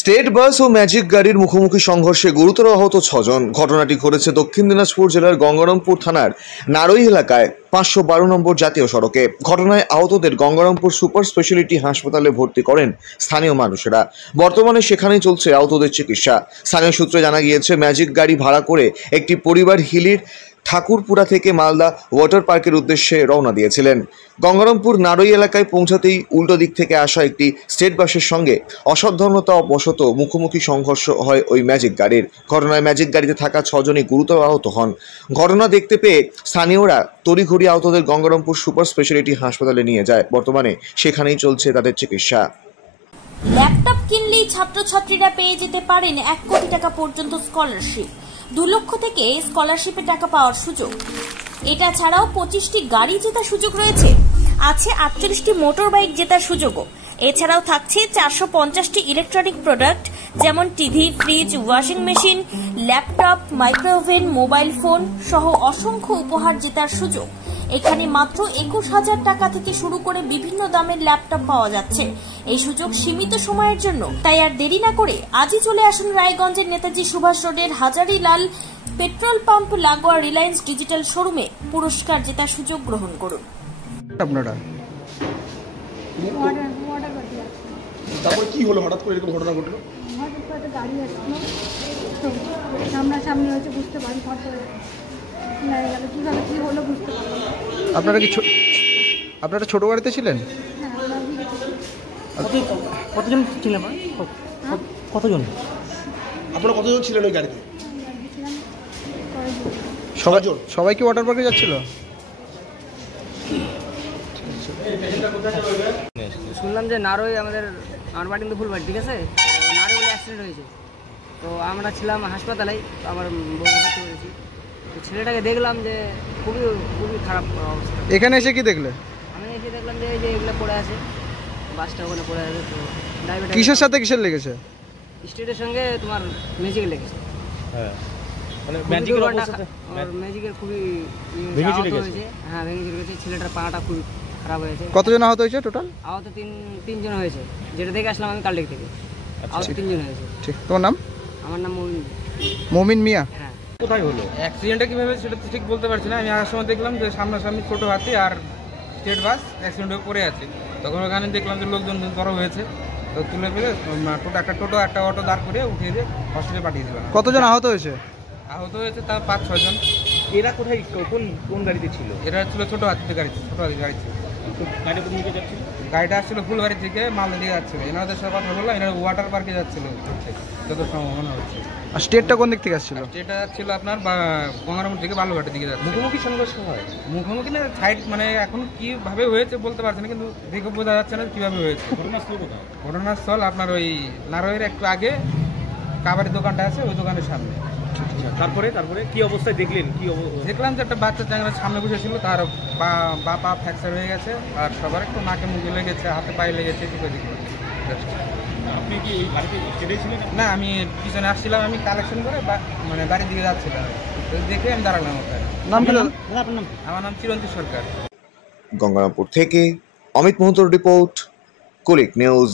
State bus ও magic গাড়ির মুখোমুখি সংঘর্ষে গুরুতর আহত 6 জন। ঘটনাটি ঘটেছে দক্ষিণ দিনাজপুর জেলার গঙ্গারামপুর থানার নারই এলাকায় 512 নম্বর জাতীয় সড়কে। ঘটনায় আহতদের গঙ্গারামপুর সুপার স্পেশালিটি হাসপাতালে ভর্তি করেন স্থানীয় মানুষেরা। বর্তমানে সেখানেই চলছে আহতদের চিকিৎসা। স্থানীয় সূত্রে জানা গিয়েছে, ম্যাজিক গাড়ি ভাড়া করে একটি পরিবার হিলির ঠাকুরপুরা থেকে মালদা ওয়াটার পার্কের উদ্দেশ্যে রওনা দিয়েছিলেন। গঙ্গারামপুর নারই এলাকায় পৌঁছাতেই উল্টো দিক থেকে আসা একটি স্টেট বাসের সঙ্গে অসাবধানতা বশত মুখোমুখি সংঘর্ষ হয় ওই ম্যাজিক গাড়ির। ঘটনায় ম্যাজিক গাড়িতে থাকা 6 জনই গুরুতর আহত হন। ঘটনা দেখতে পেয়ে স্থানীয়রা তড়িঘড়ি আহতদের গঙ্গারামপুর সুপার স্পেশালিটি হাসপাতালে নিয়ে যায়। বর্তমানে সেখানেই চলছে তাদের চিকিৎসা। ল্যাপটপ কিনলেই ছাত্রছাত্রীরা পেয়ে যেতে পারেন 1 কোটি টাকা পর্যন্ত স্কলারশিপ। 2 লক্ষ থেকে স্কলারশিপে টাকা পাওয়ার সুযোগ। এটা ছাড়াও 25টি গাড়ি জেতার সুযোগ রয়েছে। আছে 48টি মোটর বাইক জেতার সুযোগও। এছাড়াও থাকছে 450টি ইলেকট্রনিক প্রোডাক্ট, যেমন TV, fridge, washing machine, laptop, micro oven, mobile phone সহ অসংখ্য উপহার জেতার সুযোগ। এখানে মাত্র 21,000 টাকা থেকে শুরু করে বিভিন্ন দামের ল্যাপটপ পাওয়া যাচ্ছে। এই সুযোগ সীমিত সময়ের জন্য, তাই আর দেরি না করে আজই চলে আসুন রায়গঞ্জের নেতাজি সুভাষ রোডের হাজারিলাল পেট্রোল পাম্প লাগোয়া রিলায়েন্স ডিজিটাল শোরুমে পুরস্কার জেতার সুযোগ গ্রহণ করুন। আপনারা তারপর কি হলো, হঠাৎ করে এরকম ঘটনা ঘটলো? হঠাৎ করে গাড়ি আসলো, তো সামনাসামনি হয়েছে, বুঝতে পারি কীভাবে কী হলো বুঝতে পারলাম। আপনারা ছোট গাড়িতে ছিলেন? হ্যাঁ, কতজন ছিলেন? কতজন? আপনারা কতজন ছিলেন ওই গাড়িতে? সবাই কি ওয়াটার পার্কে যাচ্ছিল? শুনলাম যে নারই আমার বাড়ি কিন্তু ফুলবাড়ি, ঠিক আছে? নারই বলে অ্যাক্সিডেন্ট হয়েছে, তো আমরা ছিলাম হাসপাতালে, তো আমার বউকে ভর্তি করেছি। তো ছেলেটাকে দেখলাম যে খুবই খুবই খারাপ অবস্থা। এখানে এসে কি দেখলে? আমি এসে দেখলাম যে এই যে এগুলো পড়ে আছে, বাসটা ওখানে পড়ে আছে। তো ড্রাইভার কিসের সাথে কিসের লেগেছে? স্টেটের সঙ্গে তোমার ম্যাজিকের লেগেছে। হ্যাঁ, মানে ম্যাজিকের খুবই হয়েছে। হ্যাঁ, ভেঙে চলে গেছে। ছেলেটার পাটা খুবই খারাপ হয়েছে। কতজন আহত হয়েছে টোটাল? আহত তিনজন হয়েছে, যেটা দেখে আসলাম আমি কালকে থেকে। আহত 3 জন হয়েছে। ঠিক, তোমার নাম? আমার নাম মমিন মিয়া। হ্যাঁ। কোথায় হলো অ্যাক্সিডেন্টটা? কিভাবে সেটা তো ঠিক বলতে পারছি না। আমি আসার সময় দেখলাম যে সামনাসামনি ছোট হাতি আর স্টেট বাস অ্যাক্সিডেন্ট হয়ে পড়ে আছে। তখন ওখানে দেখলাম যে লোকজন জড়ো হয়েছে, তো তুলে ফেলে একটা অটো দাঁড় করে উঠিয়ে দিয়ে হসপিটালে পাঠিয়ে দিলাম। কতজন আহত হয়েছে? আহত হয়েছে তার 5-6 জন। এরা কোথায়, কোন গাড়িতে ছিল? এরা ছিল ছোট হাতিতে গাড়ি ছিল। গাড়িটা আসছিল ফুলবাড়ি থেকে মালদা দিয়ে যাচ্ছিল। এনাদের সাথে কথা বললাম, এনারা ওয়াটার পার্কে যাচ্ছিল যত সম্ভাবনা হচ্ছে। আর স্টেটটা কোন দিক থেকে আসছিল? স্টেটটা যাচ্ছিল আপনার গঙ্গারামপুর থেকে বালুঘাটের দিকে যাচ্ছে। মুখোমুখি সংঘর্ষ হয়? মুখোমুখি না, সাইড, মানে এখন কিভাবে হয়েছে বলতে পারছি না, কিন্তু দেখে বোঝা যাচ্ছে না কিভাবে হয়েছে। ঘটনাস্থল আপনার ওই নারয়ের একটু আগে কাবারের দোকানটা আছে, ওই দোকানের সামনে। তারপরে কি অবস্থায় দেখলেন? দেখলাম যে একটা বাচ্চা চ্যাংড়ার সামনে বসেছিল, তার পা ফ্র্যাকচার হয়ে গেছে, আর সবার একটু নাকে মুখে লেগেছে, হাতে পায়ে লেগেছে। আপনি কি এই গাড়িতে চেপেছিলেন? না, আমি পিছনে আসছিলাম, আমি কালেকশন করে মানে বাড়ির দিকে যাচ্ছিলাম। তো দেখে আমি দাঁড়ালাম ওখানে। আমার নাম চিরন্তী সরকার। গঙ্গারামপুর থেকে অমিত মোহন্তর রিপোর্ট, কুলিক নিউজ।